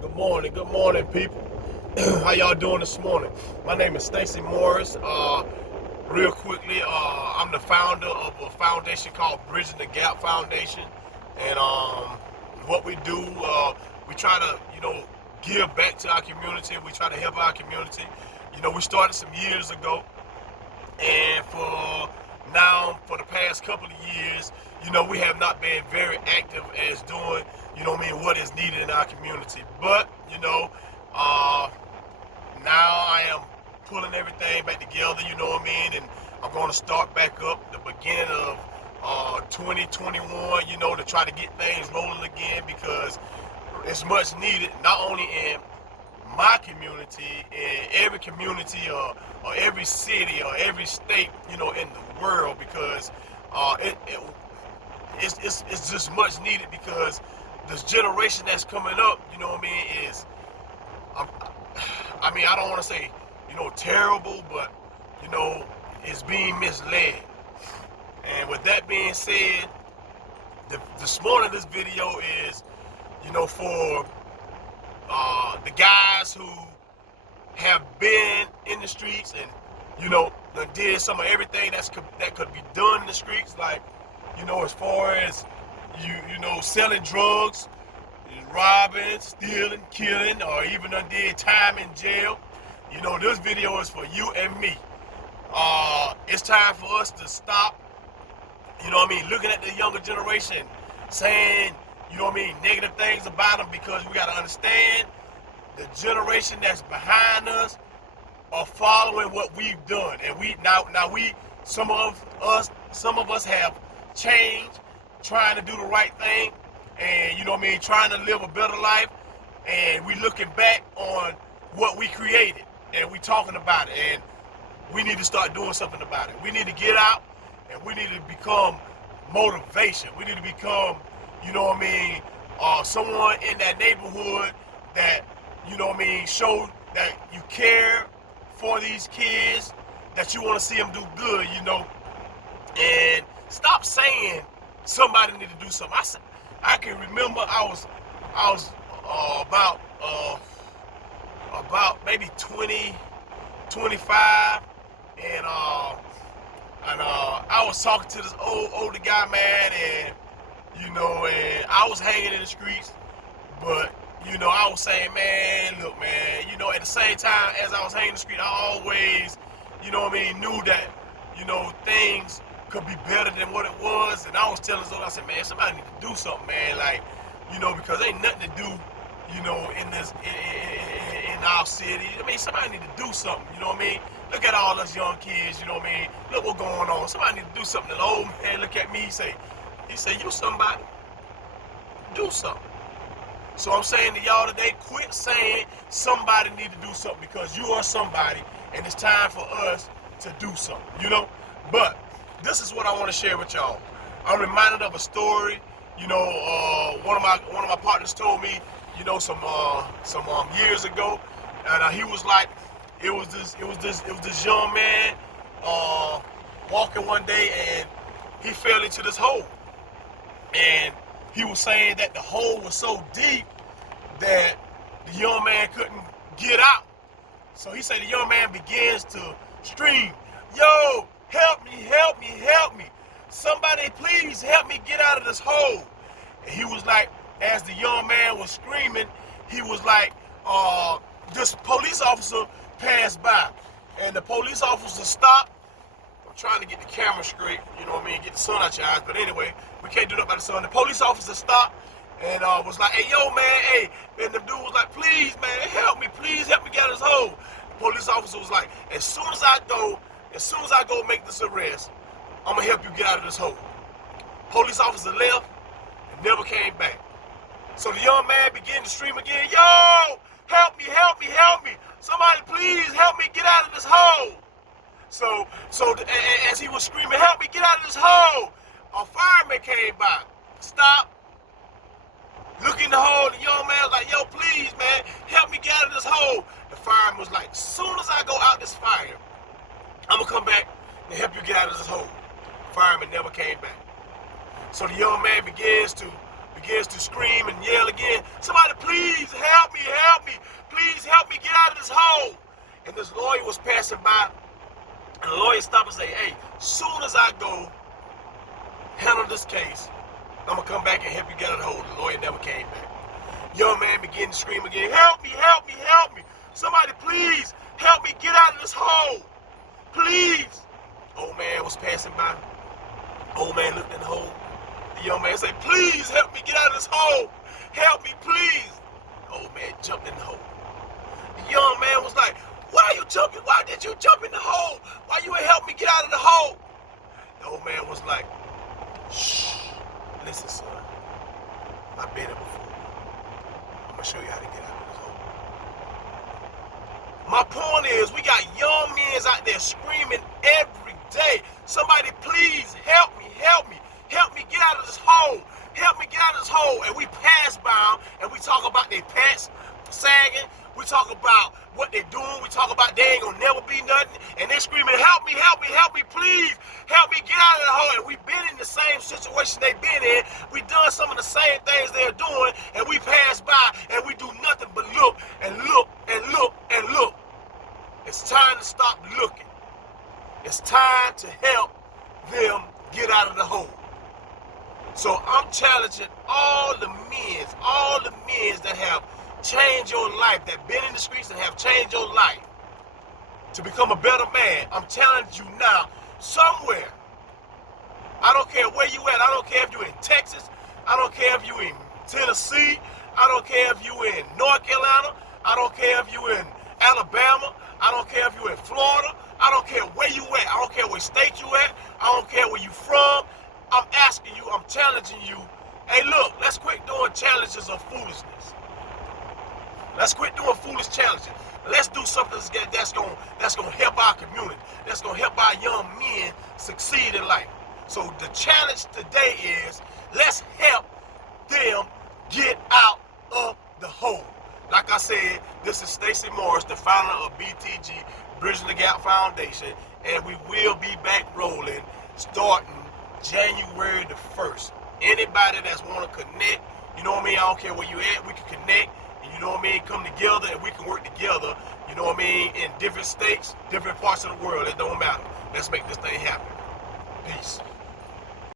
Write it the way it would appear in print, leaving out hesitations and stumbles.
Good morning, people. How y'all doing this morning? My name is Stacy Morris. Real quickly, I'm the founder of a foundation called Bridging the Gap Foundation, and what we do, we try to, give back to our community. We try to help our community. We started some years ago, and for the past couple of years, we have not been very active as doing, what is needed in our community. But, uh, now I am pulling everything back together, and I'm going to start back up the beginning of 2021, to try to get things rolling again because it's much needed, not only in my community, in every community or every city or every state, in the world, because it's just much needed because this generation that's coming up, is, um, I don't want to say, terrible, but, it's being misled. And with that being said, this morning this video is, for the guys who have been in the streets and, did some of everything that could be done in the streets, like, as far as selling drugs, robbing, stealing, killing, or even did time in jail. This video is for you and me. It's time for us to stop, looking at the younger generation, saying, negative things about them, because we got to understand the generation that's behind us are following what we've done, and some of us have changed, trying to do the right thing, and trying to live a better life, and we looking back on what we created, and we talking about it, and we need to start doing something about it. We need to get out, and we need to become motivation. We need to become, someone in that neighborhood that, show that you care for these kids, that you want to see them do good, and stop saying somebody need to do something. I can remember I was about maybe 20, 25, and I was talking to this older guy, man, and and I was hanging in the streets, but I was saying, man, look, man, at the same time as I was hanging in the street, I always, knew that, things could be better than what it was, and I was telling someone, I said, man, somebody need to do something, man, like, because ain't nothing to do, in this, in our city. Somebody need to do something, Look at all us young kids, Look what's going on. Somebody need to do something. The old man look at me, he say, you somebody, do something. So I'm saying to y'all today, quit saying somebody need to do something, because you are somebody, and it's time for us to do something, But this is what I want to share with y'all. I'm reminded of a story. One of my partners told me, some years ago, and he was like, it was this young man walking one day, and he fell into this hole, and he was saying that the hole was so deep that the young man couldn't get out. So he said the young man begins to scream, yo, help me, help me, help me. Somebody please help me get out of this hole. And he was like, as the young man was screaming, he was like, this police officer passed by. And the police officer stopped. I'm trying to get the camera straight, get the sun out your eyes. But anyway, we can't do nothing about the sun. The police officer stopped and was like, hey, yo, man, hey. And the dude was like, please, man, please help me get out of this hole. The police officer was like, as soon as I go make this arrest, I'm gonna help you get out of this hole. Police officer left and never came back. So the young man began to scream again, yo, help me, help me, help me. Somebody please help me get out of this hole. So as he was screaming, help me get out of this hole, a fireman came by, stopped, looked in the hole. The young man was like, yo, please, man, help me get out of this hole. The fireman was like, as soon as I go out this fire, I'm gonna come back and help you get out of this hole. The fireman never came back. So the young man begins begins to scream and yell again, somebody please help me, please help me get out of this hole. And this lawyer was passing by, and the lawyer stopped and said, hey, soon as I go handle this case, I'm gonna come back and help you get out of the hole. The lawyer never came back. Young man began to scream again, help me, somebody please help me get out of this hole, please. Old man was passing by. Old man looked in the hole. The young man said, please help me get out of this hole, help me please. The old man jumped in the hole. The young man was like, why are you jumping? Why did you jump in the hole? Why you ain't help me get out of the hole? The old man was like, shh, listen son, I've been there before. I'm gonna show you how to get out of this hole. My point is, we got young men out there screaming every day, somebody please help me get out of this hole, help me get out of this hole. And we pass by them and we talk about their pants sagging, we talk about what they're doing, we talk about they ain't gonna never be nothing, and they're screaming, help me, please, help me get out of the hole. And we've been in the same situation they've been in, we done some of the same things they're doing, and we pass by and we do nothing but look and look and look and look. It's time to stop looking. It's time to help them get out of the hole. So I'm challenging all the men that have changed your life, that been in the streets and have changed your life to become a better man. I'm challenging you now, somewhere. I don't care where you at. I don't care if you're in Texas. I don't care if you're in Tennessee. I don't care if you're in North Carolina. I don't care if you're in Alabama. I don't care if you're in Florida. I don't care where you at. I don't care what state you at. I don't care where you from. I'm asking you, I'm challenging you. Hey, look, let's quit doing challenges of foolishness. Let's quit doing foolish challenges. Let's do something that's gonna help our community. That's gonna help our young men succeed in life. So the challenge today is, let's help them get out of the hole. Like I said, this is Stacy Morris, the founder of BTG, Bridging the Gap Foundation, and we will be back rolling starting January the 1st. Anybody that's want to connect, you know what I mean? I don't care where you at, we can connect, and you know what I mean? Come together and we can work together, you know what I mean? In different states, different parts of the world, it don't matter. Let's make this thing happen. Peace.